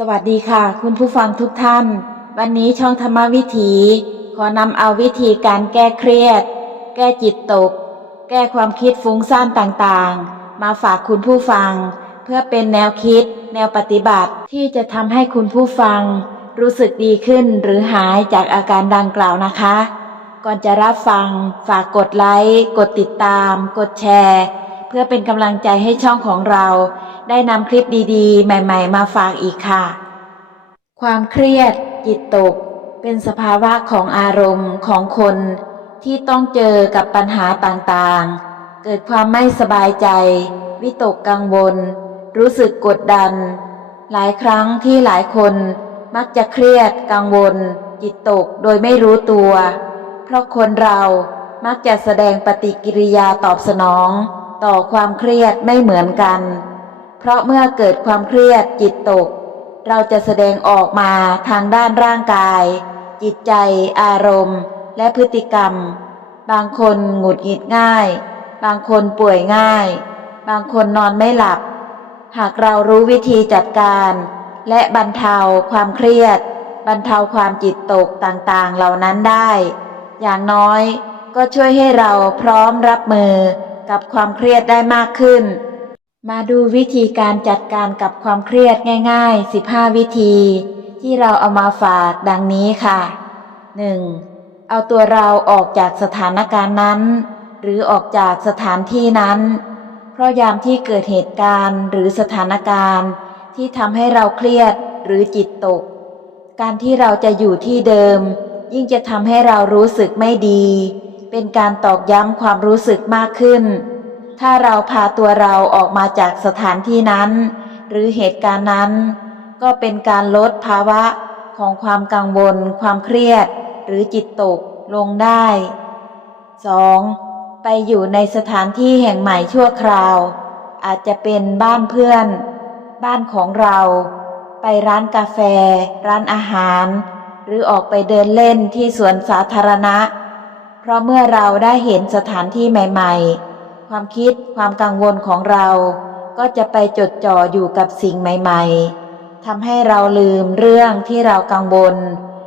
สวัสดีค่ะ คุณผู้ฟังทุกท่าน วันนี้ช่องธรรมวิถี ขอนำเอาวิธีการแก้เครียด แก้จิตตก แก้ความคิดฟุ้งซ่านต่างๆ มาฝากคุณผู้ฟัง เพื่อเป็นแนวคิด แนวปฏิบัติที่จะทำให้คุณผู้ฟัง รู้สึกดีขึ้นหรือหายจากอาการดังกล่าวนะคะ ก่อนจะรับฟัง ฝากกดไลค์กดติดตาม กดแชร์ เพื่อเป็นกำลังใจให้ช่องของเรา ได้นำคลิปดีๆ ใหม่ๆ มาฝากอีกค่ะ ความเครียด จิตตก เป็นสภาวะของอารมณ์ของคนที่ต้องเจอกับปัญหาต่างๆ เกิดความไม่สบายใจ วิตกกังวล รู้สึกกดดัน หลายครั้งที่หลายคนมักจะเครียด กังวล จิตตกโดยไม่รู้ตัว เพราะคนเรามักจะแสดงปฏิกิริยาตอบสนอง ต่อความเครียดไม่เหมือนกัน เพราะเมื่อเกิดความเครียดจิตตก เราจะแสดงออกมาทางด้านร่างกาย จิตใจ อารมณ์ และพฤติกรรม บางคนหงุดหงิดง่าย บางคนป่วยง่าย บางคนนอนไม่หลับ หากเรารู้วิธีจัดการ และบรรเทาความเครียด บรรเทาความจิตตกต่างๆ เหล่านั้นได้ อย่างน้อยก็ช่วยให้เราพร้อมรับมือกับความเครียดได้มากขึ้น มาดูวิธีการจัดการกับความเครียดง่าย ๆ 15 วิธี ที่เราเอามาฝากดังนี้ค่ะ 1. เอาตัวเราออกจากสถานการณ์นั้น หรือออกจากสถานที่นั้น เพราะยามที่เกิดเหตุการณ์หรือสถานการณ์ ที่ทำให้เราเครียดหรือจิตตก การที่เราจะอยู่ที่เดิม ยิ่งจะทำให้เรารู้สึกไม่ดี เป็นการตอกย้ำความรู้สึกมากขึ้น ถ้าเราพาตัวเราออกมาจากสถานที่นั้น หรือเหตุการณ์นั้น ก็เป็นการลดภาวะของความกังวล ความเครียด หรือจิตตกลงได้ 2. ไปอยู่ในสถานที่แห่งใหม่ชั่วคราว อาจจะเป็นบ้านเพื่อน บ้านของเรา ไปร้านกาแฟ ร้านอาหาร หรือออกไปเดินเล่นที่สวนสาธารณะ เพราะเมื่อเราได้เห็นสถานที่ใหม่ ๆ ความคิดความกังวลของเรา ก็จะไปจดจ่ออยู่กับสิ่งใหม่ ๆทำให้เราลืมเรื่องที่เรากังวล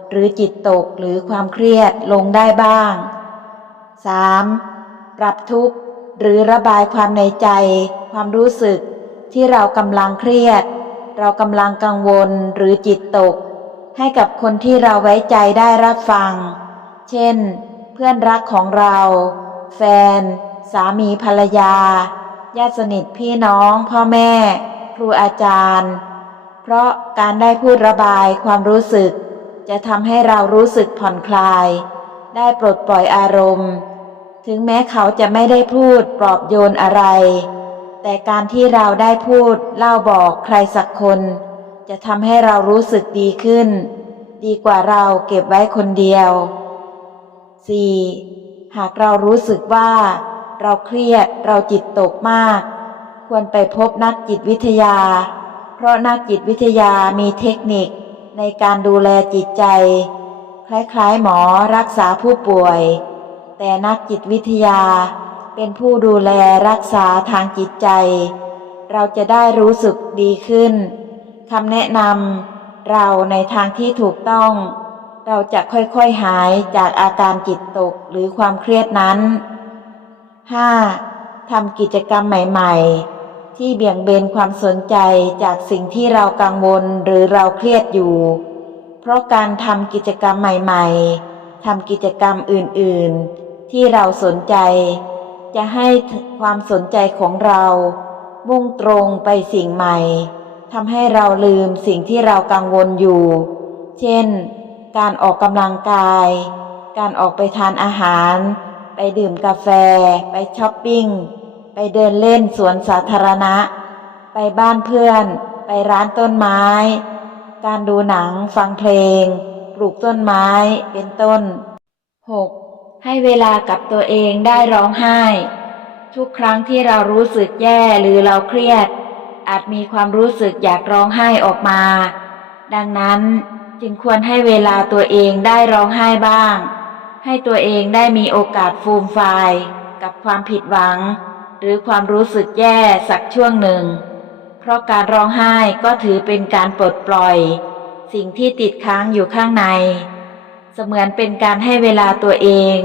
หรือจิตตกหรือความเครียดลงได้บ้าง 3. ปรับทุกข์หรือระบายความในใจ ความรู้สึก ที่เรากำลังเครียด เรากำลังกังวลหรือจิตตก ให้กับคนที่เราไว้ใจได้รับฟัง เช่น เพื่อนรักของเรา แฟน สามีภรรยา ญาติสนิทพี่น้อง พ่อแม่ ครูอาจารย์ เพราะการได้พูดระบายความรู้สึก จะทำให้เรารู้สึกผ่อนคลาย ได้ปลดปล่อยอารมณ์ ถึงแม้เขาจะไม่ได้พูดปลอบโยนอะไร แต่การที่เราได้พูดเล่าบอกใครสักคน จะทำให้เรารู้สึกดีขึ้น ดีกว่าเราเก็บไว้คนเดียว 4. หากเรารู้สึกว่า เราเครียด เราจิตตกมาก ควรไปพบนักจิตวิทยา เพราะนักจิตวิทยามีเทคนิคในการดูแลจิตใจ คล้ายๆหมอรักษาผู้ป่วย แต่นักจิตวิทยา เป็นผู้ดูแลรักษาทางจิตใจ เราจะได้รู้สึกดีขึ้นคำแนะนำเราในทางที่ถูกต้อง เราจะค่อยๆหายจากอาการจิตตกหรือความเครียดนั้น 5. ทำกิจกรรมใหม่ ๆ ที่เบี่ยงเบนความสนใจจากสิ่งที่เรากังวลหรือเราเครียดอยู่ เพราะการทำกิจกรรมใหม่ ๆทำกิจกรรมอื่นๆ ที่เราสนใจ จะให้ความสนใจของเรา มุ่งตรงไปสิ่งใหม่ทำให้เราลืมสิ่งที่เรากังวลอยู่ เช่น การออกกำลังกาย การออกไปทานอาหาร ไปดื่มกาแฟ ไปช้อปปิ้ง ไปเดินเล่นสวนสาธารณะ ไปบ้านเพื่อน ไปร้านต้นไม้ การดูหนังฟังเพลง ปลูกต้นไม้เป็นต้น 6. ให้เวลากับตัวเองได้ร้องไห้ ทุกครั้งที่เรารู้สึกแย่หรือเราเครียด อาจมีความรู้สึกอยากร้องไห้ออกมา ดังนั้นจึงควรให้เวลาตัวเองได้ร้องไห้บ้าง ให้ตัวเองได้มีโอกาสฟูมฟายกับความผิดหวัง หรือความรู้สึกแย่สักช่วงหนึ่ง เพราะการร้องไห้ก็ถือเป็นการปลดปล่อย สิ่งที่ติดค้างอยู่ข้างใน เสมือนเป็นการให้เวลาตัวเอง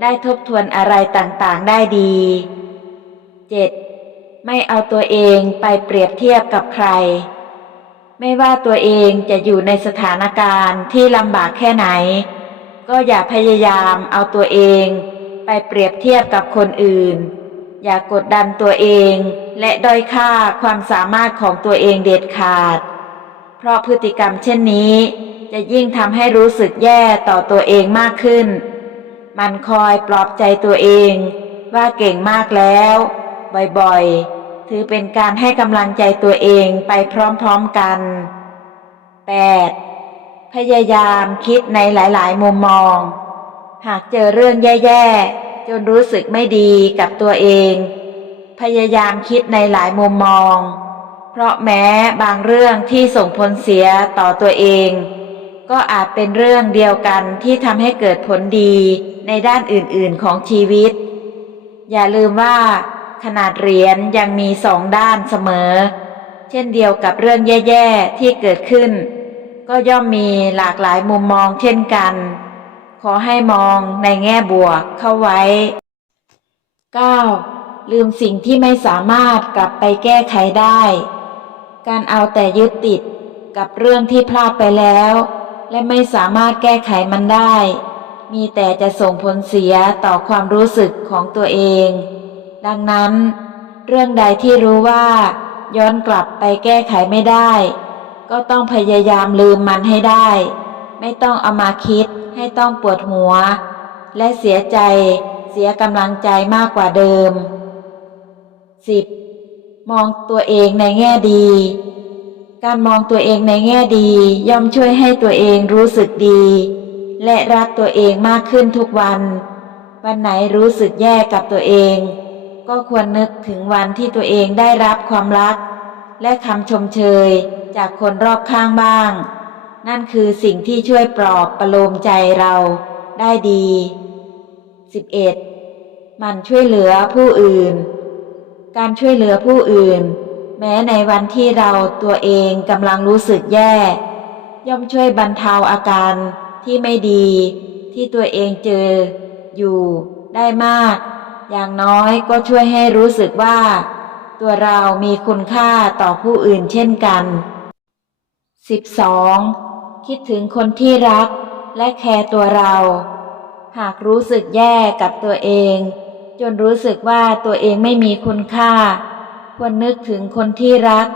ได้ทบทวนอะไรต่างๆได้ดี 7. ไม่เอาตัวเองไปเปรียบเทียบกับใคร ไม่ว่าตัวเองจะอยู่ในสถานการณ์ที่ลำบากแค่ไหน ก็อย่าพยายามเอาตัวเอง ไปเปรียบเทียบกับคนอื่น อย่ากดดันตัวเอง และด้อยค่าความสามารถของตัวเองเด็ดขาด เพราะพฤติกรรมเช่นนี้ จะยิ่งทำให้รู้สึกแย่ต่อตัวเองมากขึ้น มันคอยปลอบใจตัวเอง ว่าเก่งมากแล้ว บ่อยๆ ถือเป็นการให้กำลังใจตัวเองไปพร้อมๆกัน 8. พยายามคิดในหลาย ๆ มุมมอง หากเจอเรื่องแย่ๆ จนรู้สึกไม่ดีกับตัวเอง พยายามคิดในหลายมุมมอง เพราะแม้บางเรื่องที่ส่งผลเสียต่อตัวเอง ก็อาจเป็นเรื่องเดียวกันที่ทำให้เกิดผลดีในด้านอื่นๆของชีวิต อย่าลืมว่า ขนาดเหรียญยังมีสองด้านเสมอ เช่นเดียวกับเรื่องแย่ ๆ ที่เกิดขึ้น ก็ย่อมมีหลากหลายมุมมองเช่นกัน ขอให้มองในแง่บวกเข้าไว้ 9. ลืมสิ่งที่ไม่สามารถกลับไปแก้ไขได้ การเอาแต่ยึดติดกับเรื่องที่พลาดไปแล้ว และไม่สามารถแก้ไขมันได้ มีแต่จะส่งผลเสียต่อความรู้สึกของตัวเอง ดังนั้น เรื่องใดที่รู้ว่า ย้อนกลับไปแก้ไขไม่ได้ ก็ต้องพยายามลืมมันให้ได้ ไม่ต้องเอามาคิดให้ต้องปวดหัว และเสียใจเสียกำลังใจมากกว่าเดิม 10. มองตัวเองในแง่ดี การมองตัวเองในแง่ดีย่อมช่วยให้ตัวเองรู้สึกดี และรักตัวเองมากขึ้นทุกวัน วันไหนรู้สึกแย่กับตัวเอง ก็ควรนึกถึงวันที่ตัวเองได้รับความรัก และคำชมเชย จากคนรอบข้างบ้าง นั่นคือสิ่งที่ช่วยปลอบประโลมใจเราได้ดี 11. มันช่วยเหลือผู้อื่น การช่วยเหลือผู้อื่น แม้ในวันที่เราตัวเองกำลังรู้สึกแย่ ย่อมช่วยบรรเทาอาการที่ไม่ดี ที่ตัวเองเจอ อยู่ได้มาก อย่างน้อยก็ช่วยให้รู้สึกว่า ตัวเรามีคุณค่าต่อผู้อื่นเช่นกัน 12. คิดถึงคนที่รักและแคร์ตัวเรา หากรู้สึกแย่กับตัวเอง จนรู้สึกว่าตัวเองไม่มีคุณค่า ควรนึกถึงคนที่รัก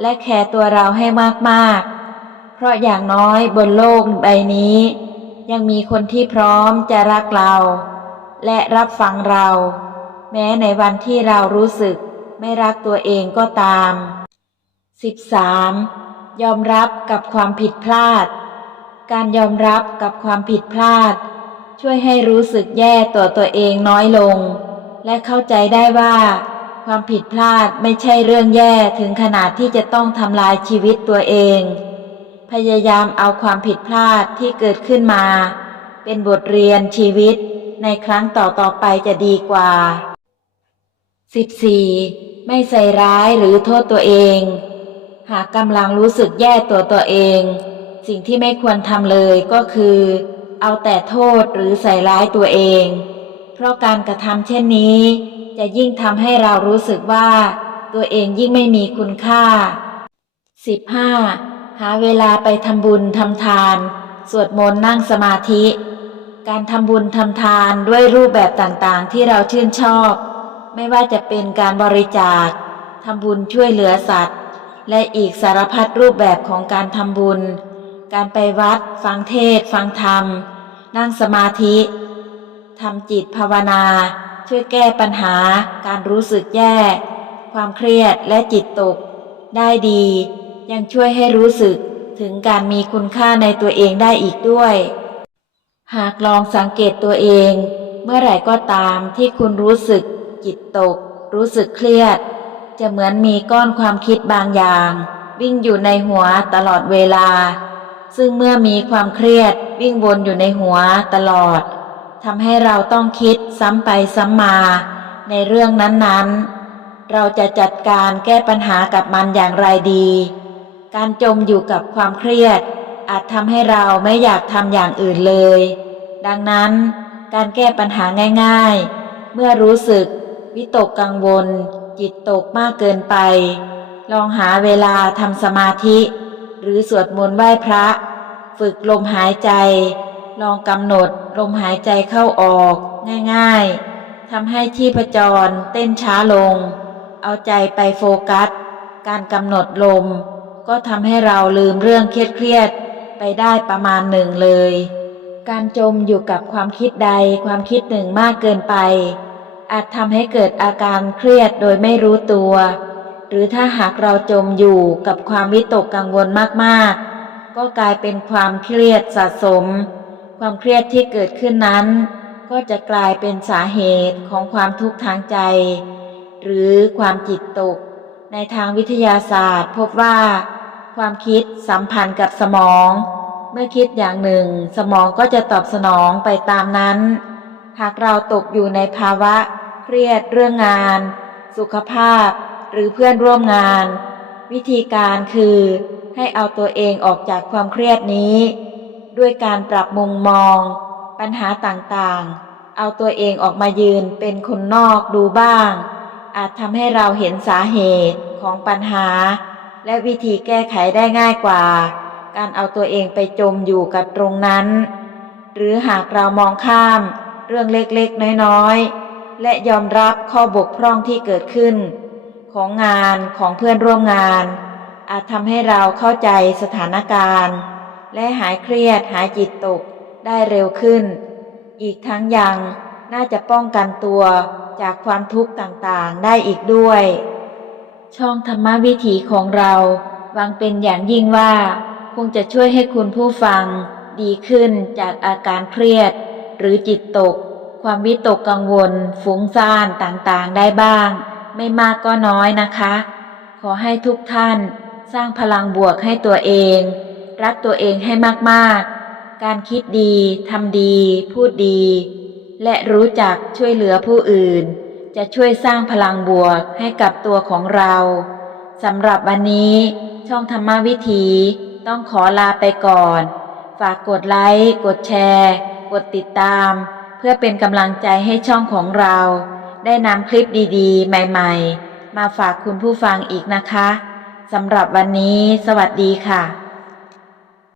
และแคร์ตัวเราให้มากๆ เพราะอย่างน้อยบนโลกใบนี้ ยังมีคนที่พร้อมจะรักเรา และรับฟังเรา แม้ในวันที่เรารู้สึกไม่รักตัวเองก็ตาม 13. ยอมรับกับความผิดพลาด การยอมรับกับความผิดพลาด ช่วยให้รู้สึกแย่ต่อตัวเองน้อยลง และเข้าใจได้ว่า ความผิดพลาดไม่ใช่เรื่องแย่ถึงขนาดที่จะต้องทำลายชีวิตตัวเอง พยายามเอาความผิดพลาดที่เกิดขึ้นมา เป็นบทเรียนชีวิต ในครั้งต่อๆไปจะดีกว่า 14. ไม่ใส่ร้ายหรือโทษตัวเอง หากกำลังรู้สึกแย่ตัวตัวเอง สิ่งที่ไม่ควรทำเลยก็คือ เอาแต่โทษหรือใส่ร้ายตัวเอง เพราะการกระทำเช่นนี้ จะยิ่งทำให้เรารู้สึกว่า ตัวเองยิ่งไม่มีคุณค่า 15. หาเวลาไปทำบุญทำทาน สวดมนต์นั่งสมาธิ การทำบุญทำทานด้วยรูปแบบต่างๆ ที่เราชื่นชอบ ไม่ว่าจะเป็นการบริจาคทำบุญช่วยเหลือสัตว์ และอีกสารพัดรูปแบบของการทำบุญ การไปวัด ฟังเทศ ฟังธรรม นั่งสมาธิทำจิตภาวนา ช่วยแก้ปัญหา การรู้สึกแย่ ความเครียดและจิตตก ได้ดี ยังช่วยให้รู้สึกถึงการมีคุณค่าในตัวเองได้อีกด้วย หากลองสังเกตตัวเอง เมื่อไหร่ก็ตามที่คุณรู้สึกจิตตก รู้สึกเครียด จะเหมือนมีก้อนความคิดบางอย่าง วิ่งอยู่ในหัวตลอดเวลา ซึ่งเมื่อมีความเครียดวิ่งวนอยู่ในหัวตลอดทำให้เราต้องคิดซ้ำไปซ้ำมา ในเรื่องนั้นๆ เราจะจัดการแก้ปัญหากับมันอย่างไรดี การจมอยู่กับความเครียด อาจทำให้เราไม่อยากทำอย่างอื่นเลย ดังนั้นการแก้ปัญหาง่าย ๆ เมื่อรู้สึก วิตกกังวล จิตตกมากเกินไป ลองหาเวลาทำสมาธิ หรือสวดมนต์ไหว้พระ ฝึกลมหายใจ ลองกำหนดลมหายใจเข้าออกง่ายๆทำให้ชีพจรเต้นช้าลง เอาใจไปโฟกัส การกำหนดลม ก็ทำให้เราลืมเรื่องเครียดๆไปได้ประมาณหนึ่งเลย การจมอยู่กับความคิดใดความคิดหนึ่งมากเกินไป อาจทำให้เกิดอาการเครียดโดยไม่รู้ตัว หรือถ้าหากเราจมอยู่กับความวิตกกังวลมาก ๆ ก็กลายเป็นความเครียดสะสม ความเครียดที่เกิดขึ้นนั้น ก็จะกลายเป็นสาเหตุของความทุกข์ทางใจ หรือความจิตตก ในทางวิทยาศาสตร์ พบว่า ความคิดสัมพันธ์กับสมอง เมื่อคิดอย่างหนึ่ง สมองก็จะตอบสนองไปตามนั้น หากเราตกอยู่ในภาวะ เครียดเรื่องงาน สุขภาพ หรือเพื่อนร่วมงาน วิธีการคือ ให้เอาตัวเองออกจากความเครียดนี้ ด้วยการปรับมุมมอง ปัญหาต่างๆ เอาตัวเองออกมายืนเป็นคนนอกดูบ้าง อาจทำให้เราเห็นสาเหตุของปัญหา และวิธีแก้ไขได้ง่ายกว่า การเอาตัวเองไปจมอยู่กับตรงนั้น หรือหากเรามองข้าม เรื่องเล็กๆ น้อยๆ และยอมรับข้อบกพร่องที่เกิดขึ้น ของงานของเพื่อนร่วมงาน อาจทำให้เราเข้าใจสถานการณ์ และหายเครียดหายจิตตกได้เร็วขึ้น อีกทั้งยังน่าจะป้องกันตัวจากความทุกข์ต่างๆ ได้อีกด้วย ช่องธรรมวิถีของเราหวังเป็นอย่างยิ่งว่า คงจะช่วยให้คุณผู้ฟังดีขึ้นจากอาการเครียด หรือจิตตก ความวิตกกังวล ฟุ้งซ่านต่างๆได้บ้าง ไม่มากก็น้อยนะคะ ขอให้ทุกท่านสร้างพลังบวกให้ตัวเอง รักตัวเองให้มากๆ การคิดดีทำดี พูดดี และรู้จักช่วยเหลือผู้อื่น จะช่วยสร้างพลังบวกให้กับตัวของเราสำหรับวันนี้ช่องธรรมวิถีต้องขอลาไปก่อน ฝากกดไลค์ กดแชร์ ดติดตาม เพื่อเป็นกำลังใจให้ช่องของเรา ได้นำคลิปดีๆ ใหม่ๆ มาฝากคุณผู้ฟังอีกนะคะสำหรับวันนี้ สวัสดีค่ะ